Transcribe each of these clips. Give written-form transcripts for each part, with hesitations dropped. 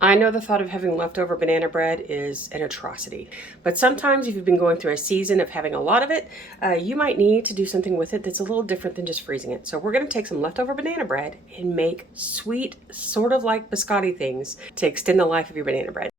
I know the thought of having leftover banana bread is an atrocity, but sometimes if you've been going through a season of having a lot of it, you might need to do something with it that's a little different than just freezing it. So we're going to take some leftover banana bread and make sweet, sort of like biscotti things to extend the life of your banana bread.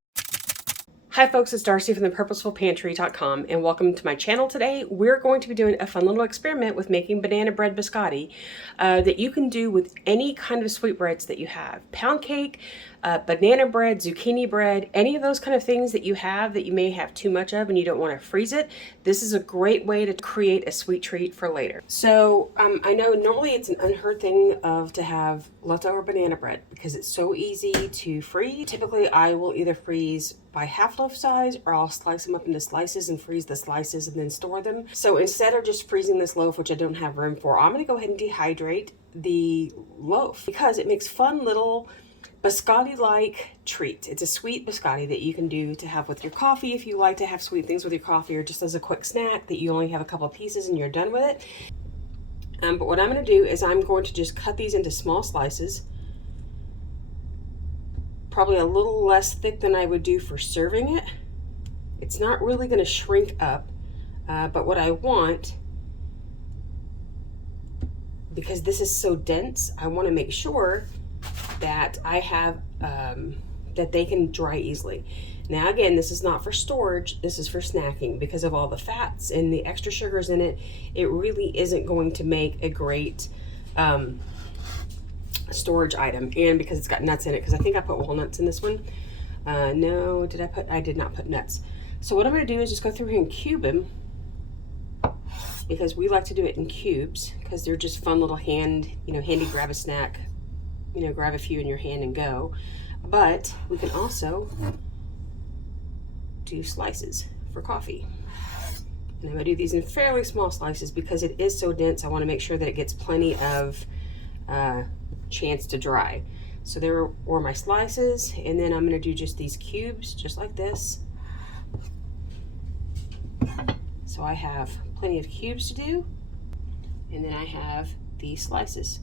Hi folks, it's Darcy from the Purposeful and welcome to my channel today. We're going to be doing a fun little experiment with making banana bread biscotti that you can do with any kind of sweetbreads that you have. Pound cake, banana bread, zucchini bread, any of those kind of things that you have that you may have too much of and you don't want to freeze it. This is a great way to create a sweet treat for later. So I know normally it's an unheard thing to have leftover banana bread because it's so easy to freeze. Typically I will either freeze by half loaf size or I'll slice them up into slices and freeze the slices and then store them. So instead of just freezing this loaf, which I don't have room for, I'm going to go ahead and dehydrate the loaf because it makes fun little biscotti-like treats. It's a sweet biscotti that you can do to have with your coffee if you like to have sweet things with your coffee, or just as a quick snack that you only have a couple of pieces and you're done with it. But what I'm going to do is I'm going to just cut these into small slices, probably a little less thick than I would do for serving it. It's not really going to shrink up, but what I want, because this is so dense, I want to make sure that I have that they can dry easily. Now again, this is not for storage, this is for snacking. Because of all the fats and the extra sugars in it, it really isn't going to make a great storage item. And because it's got nuts in it, because I think I put walnuts in this one. No, I did not put nuts. So what I'm going to do is just go through here and cube them, because we like to do it in cubes because they're just fun little handy grab a snack, grab a few in your hand and go. But we can also do slices for coffee. And I'm going to do these in fairly small slices because it is so dense. I want to make sure that it gets plenty of chance to dry. So there were my slices, and then I'm going to do just these cubes just like this. So I have plenty of cubes to do, and then I have these slices.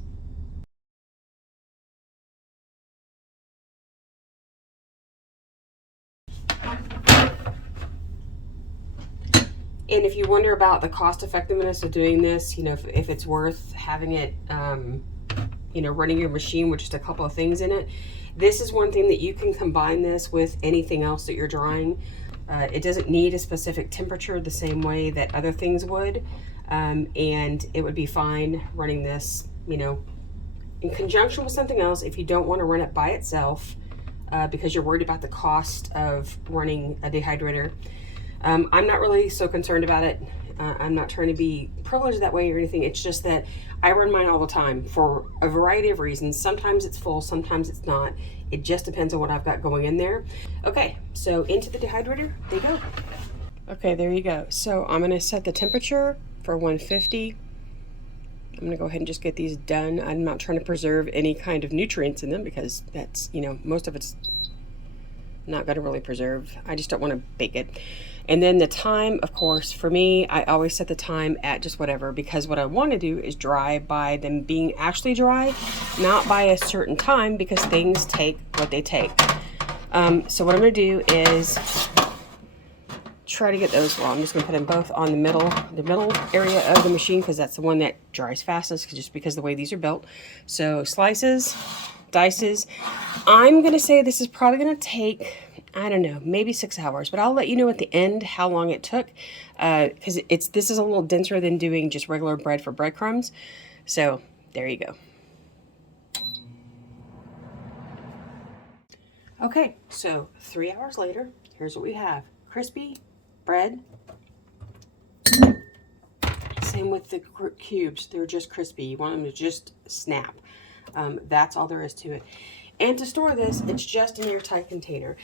And if you wonder about the cost effectiveness of doing this, if it's worth having it, running your machine with just a couple of things in it, this is one thing that you can combine this with anything else that you're drying. It doesn't need a specific temperature the same way that other things would, and it would be fine running this, in conjunction with something else if you don't want to run it by itself because you're worried about the cost of running a dehydrator. I'm not really so concerned about it. I'm not trying to be privileged that way or anything. It's just that I run mine all the time for a variety of reasons. Sometimes it's full, sometimes it's not. It just depends on what I've got going in there. Okay, so into the dehydrator they go. Okay, there you go. So I'm gonna set the temperature for 150. I'm gonna go ahead and just get these done. I'm not trying to preserve any kind of nutrients in them because that's, most of it's not gonna really preserve. I just don't want to bake it. And then the time, of course, for me, I always set the time at just whatever, because what I want to do is dry by them being actually dry, not by a certain time, because things take what they take. So what I'm going to do is try to get those, I'm just going to put them both on the middle area of the machine, because that's the one that dries fastest, just because of the way these are built. So slices, dices. I'm going to say this is probably going to take, I don't know, maybe 6 hours, but I'll let you know at the end how long it took, because this is a little denser than doing just regular bread for breadcrumbs. So there you go. Okay, so 3 hours later, here's what we have. Crispy bread. Same with the cubes. They're just crispy. You want them to just snap. That's all there is to it. And to store this, it's just an airtight container.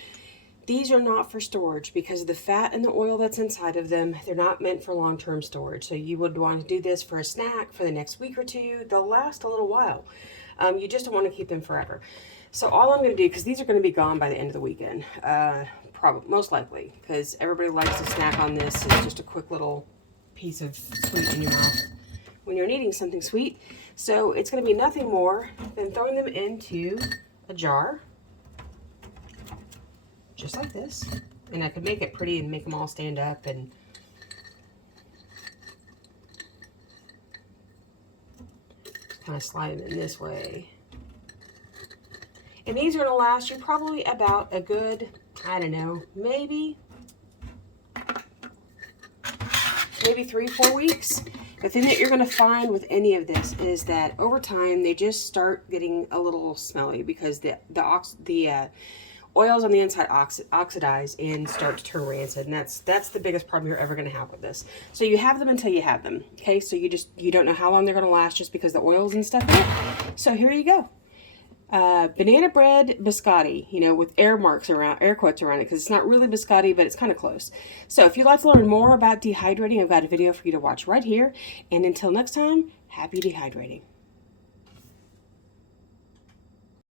These are not for storage because of the fat and the oil that's inside of them. They're not meant for long-term storage. So you would want to do this for a snack for the next week or two. They'll last a little while. You just don't want to keep them forever. So all I'm going to do, because these are going to be gone by the end of the weekend, probably most likely, because everybody likes to snack on this. It's just a quick little piece of sweet in your mouth when you're needing something sweet. So it's going to be nothing more than throwing them into a jar. just like this. And I could make it pretty and make them all stand up and kind of slide them in this way. And these are going to last you probably about a good, I don't know, maybe 3-4 weeks. The thing that you're going to find with any of this is that over time they just start getting a little smelly because the oils on the inside oxidize and start to turn rancid, and that's the biggest problem you're ever going to have with this. So you have them until you have them. Okay, so you don't know how long they're going to last just because the oils and stuff in it. So here you go. Banana bread biscotti, you know, with air quotes around it, because it's not really biscotti, but it's kind of close. So if you'd like to learn more about dehydrating, I've got a video for you to watch right here. And until next time, happy dehydrating.